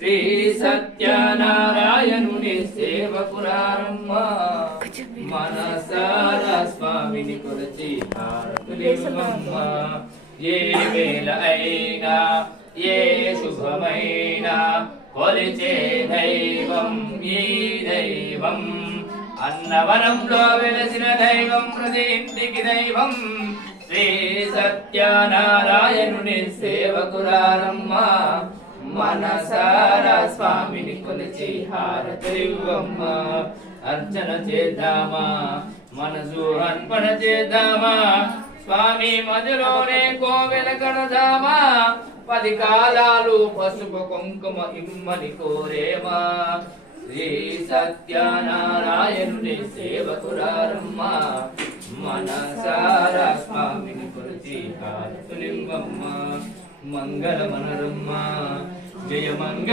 శ్రీ సత్యనారాయణుని సేవకురారమ్మ మనసారా స్వామిని కొలిచి హారతులివ్వమ్మ ఏ వేళ అయినా ఏ శుభమైనా కొలిచే దైవం ఈ దైవం అన్నవరంలో వెలసిన దైవం ప్రతి ఇంటికి దైవం శ్రీ సత్యనారాయణుని సేవకురారమ్మ మనసారా స్వామిని కొలిచి హారతివ్వమ్మ అర్చన చేద్దామా మనసు అర్పణ చేద్దామా స్వామి మదిలోనే కోవెల కడదామా 10 కాలాలు పసుపు కుంకుమ ఇమ్మని కోరేమా శ్రీ సత్యనారాయణుని సేవకురారమ్మ మనసారా స్వామిని కొలిచి హారతులివ్వమ్మ మంగళ మనరమ్మ జయ మంగళ